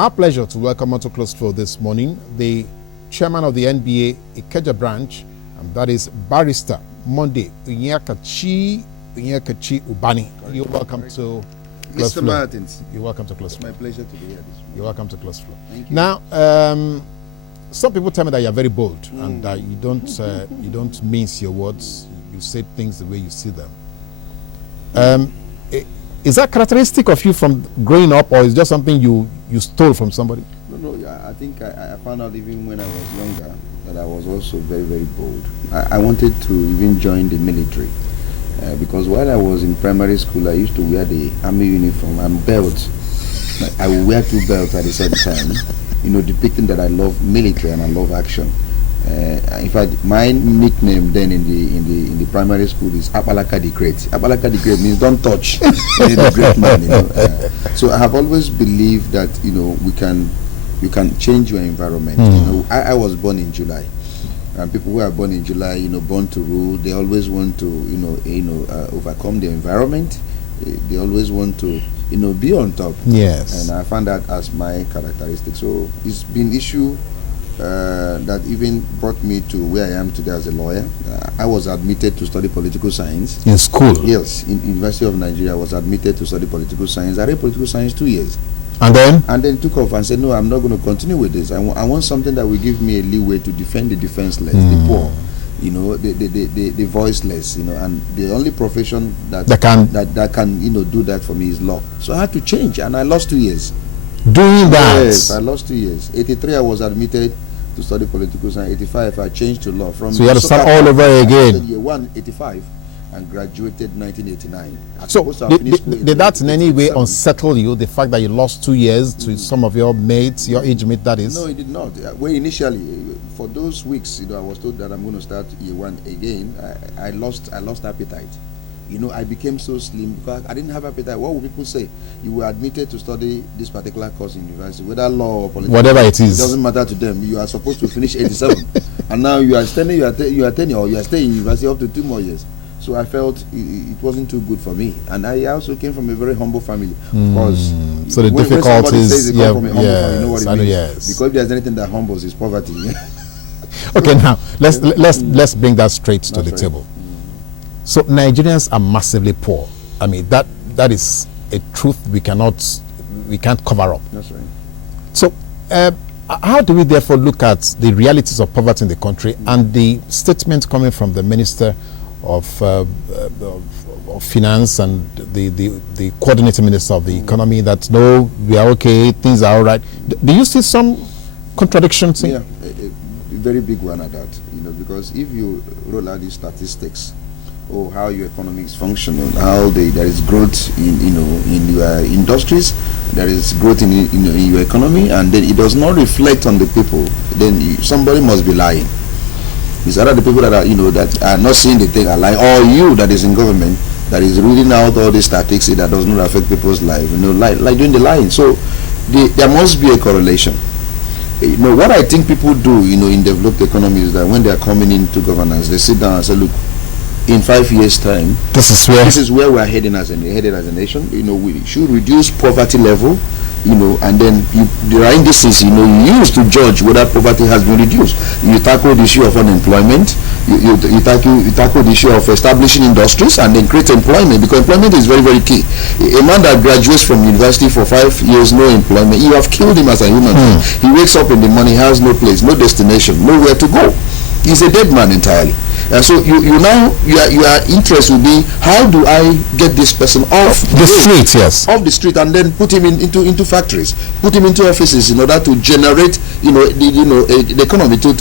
our pleasure to welcome onto Close Floor this morning the chairman of the NBA Ikeja branch, and that is Barrister Monday Unyakachi Ubani. You're welcome to Close Mr. Floor. Martins. You're welcome to Close It's Floor. my pleasure to be here this morning. You're welcome to Close Floor. Thank you. Now, some people tell me that you're very bold and that you don't mince your words. You say things the way you see them. Is that characteristic of you from growing up, or is it just something you stole from somebody? No, I think I found out even when I was younger that I was also very, very bold. I wanted to even join the military because while I was in primary school, I used to wear the army uniform and belt. I would wear two belts at the same time, depicting that I love military and I love action. In fact, my nickname then in the primary school is Apalaka the Great. Apalaka the Great means don't touch the great man. So I have always believed that you can change your environment. I was born in July, and people who are born in July, born to rule, they always want to overcome the environment. They always want to be on top. Yes. And I found that as my characteristic. So it's been issue. That even brought me to where I am today as a lawyer. I was admitted to study political science. In school? Yes, in University of Nigeria I was admitted to study political science. I read political science 2 years. And then took off and said, no, I'm not going to continue with this. I want something that will give me a leeway to defend the defenseless, the poor, the voiceless, and the only profession that can do that for me is law. So I had to change, and I lost 2 years. Doing that? Yes, I lost 2 years. 83 I was admitted to study political science. 85 I changed to law. So you had to start all over again. Year 1, 85, and graduated 1989. So did that in any way unsettle you, the fact that you lost 2 years to some of your mates, your age mate, that is? No, it did not. Well, initially, for those weeks, I was told that I'm going to start year 1 again. I lost appetite. I became so slim because I didn't have appetite. What would people say? You were admitted to study this particular course in university, whether law or politics. Whatever it is. It doesn't matter to them. You are supposed to finish 87. And now you are staying in university up to 2 more years. So I felt it wasn't too good for me. And I also came from a very humble family. Because so the difficulties, when somebody says they come from a humble family, you know what it means. Yes. Because if there's anything that humbles, it's poverty. Okay, now let's bring that straight to the table. So Nigerians are massively poor. I mean, that is a truth we can't cover up. That's right. So how do we therefore look at the realities of poverty in the country and the statement coming from the Minister of Finance and the coordinating Minister of the Economy that no, we are okay, things are all right? Do you see some contradictions? Yeah, a very big one at that. Because if you roll out these statistics, how your economy is functioning, how there is growth in your industries, there is growth in your economy, and then it does not reflect on the people, then somebody must be lying. It's either the people that are that are not seeing the thing are lying, or you that is in government that is reading out all these statistics that does not affect people's life, like doing the lying. So there must be a correlation. What I think people do in developed economies is that when they are coming into governance, they sit down and say, look, in 5 years' time, this is where we are headed as a nation. We should reduce poverty level, and then there are indices you use to judge whether poverty has been reduced. You tackle the issue of unemployment, you tackle the issue of establishing industries and then create employment, because employment is very, very key. A man that graduates from university for 5 years, no employment, you have killed him as a human being. He wakes up in the morning, has no place, no destination, nowhere to go. He's a dead man entirely. And so your interest will be, how do I get this person off the street, yes, off the street, and then put him into factories, put him into offices in order to generate the economy, to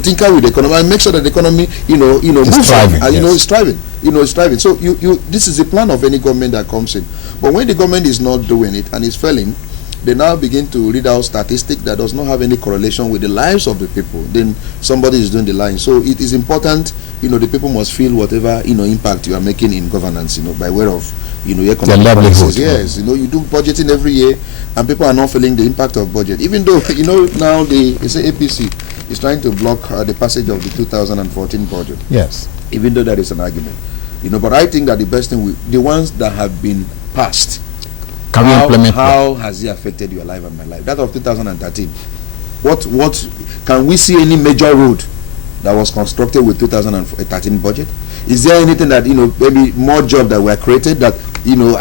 tinker with the economy and make sure that the economy moves thriving, it's thriving. It's thriving. So this is the plan of any government that comes in. But when the government is not doing it and is failing, they now begin to read out statistics that does not have any correlation with the lives of the people. Then somebody is doing the line. So it is important, the people must feel whatever impact you are making in governance, by way of economic policies. Yes, you do budgeting every year, and people are not feeling the impact of budget. Even though now they say APC is trying to block the passage of the 2014 budget. Yes. Even though that is an argument, but I think that the best thing the ones that have been passed, Can we implement how has it affected your life and my life? That of 2013. What can we see any major road that was constructed with 2013 budget? Is there anything that, maybe more jobs that were created that,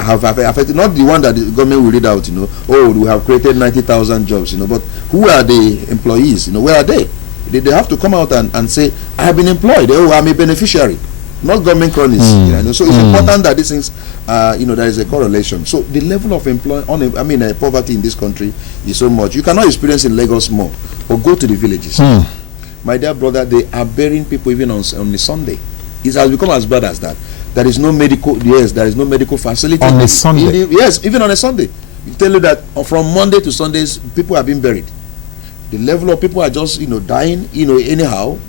have affected, not the one that the government will read out, we have created 90,000 jobs, but who are the employees? Where are they? They have to come out and say, I have been employed. Oh, I'm a beneficiary, not government cronies. So it's important that these things, there is a correlation. So the level of poverty in this country is so much. You cannot experience in Lagos more, or go to the villages. My dear brother, they are burying people even on a Sunday. It has become as bad as that. There is no medical. Yes, there is no medical facility on a Sunday. Yes, even on a Sunday. You tell you that from Monday to Sundays, people are being buried. The level of people are just dying. Anyhow.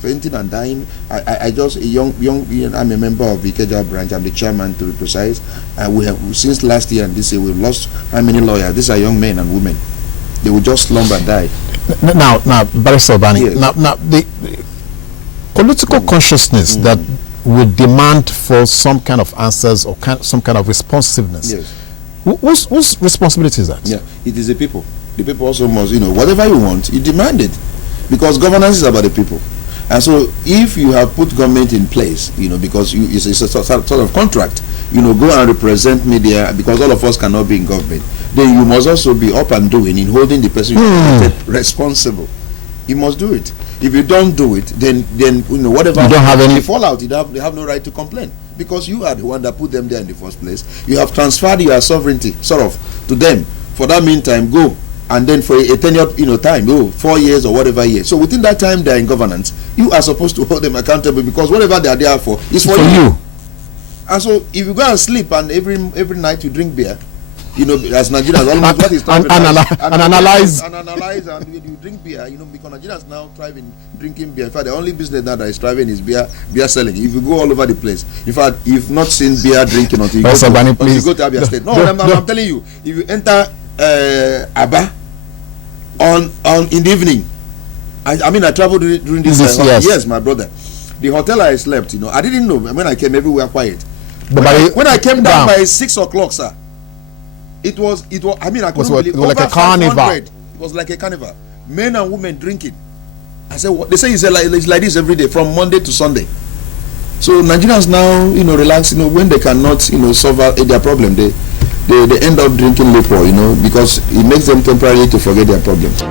Fainting and dying. I just I'm a member of the Ikeja branch. I'm the chairman, to be precise. We have, since last year and this year, we've lost how many lawyers? These are young men and women. They will just slumber and die. Now, Barrister Ubani. Yes. Now, the political consciousness that would demand for some kind of answers or some kind of responsiveness. Yes. Whose responsibility is that? Yeah, it is the people. The people also must, whatever you want, you demand it, because governance is about the people. And so, if you have put government in place, because it's a sort of contract, go and represent media, because all of us cannot be in government, then you must also be up and doing in holding the person responsible. You must do it. If you don't do it, then whatever you don't have any fallout, they have no right to complain, because you are the one that put them there in the first place. You have transferred your sovereignty sort of to them. For that meantime, go. And then for a tenure, time, 4 years or whatever year. So within that time they're in governance, you are supposed to hold them accountable, because whatever they are there for is for you. And so if you go and sleep and every night you drink beer, as Nigerians, almost what is time analyze and you drink beer, because Nigerians now thrive in drinking beer. In fact, the only business now that is thriving is beer selling. If you go all over the place, in fact, you've not seen beer drinking until you go to Abia State. No, I'm telling you, if you enter Aba on in the evening, I traveled during this time. Yes, my brother. The hotel I slept, I didn't know when I came, everywhere quiet. When I came down by 6 o'clock, sir, it was. I couldn't believe. It was like a carnival. It was like a carnival. Men and women drinking. I said, what? They say it's like this every day from Monday to Sunday. So Nigerians now, relax. When they cannot, solve their problem, they end up drinking liquor, because it makes them temporarily to forget their problems.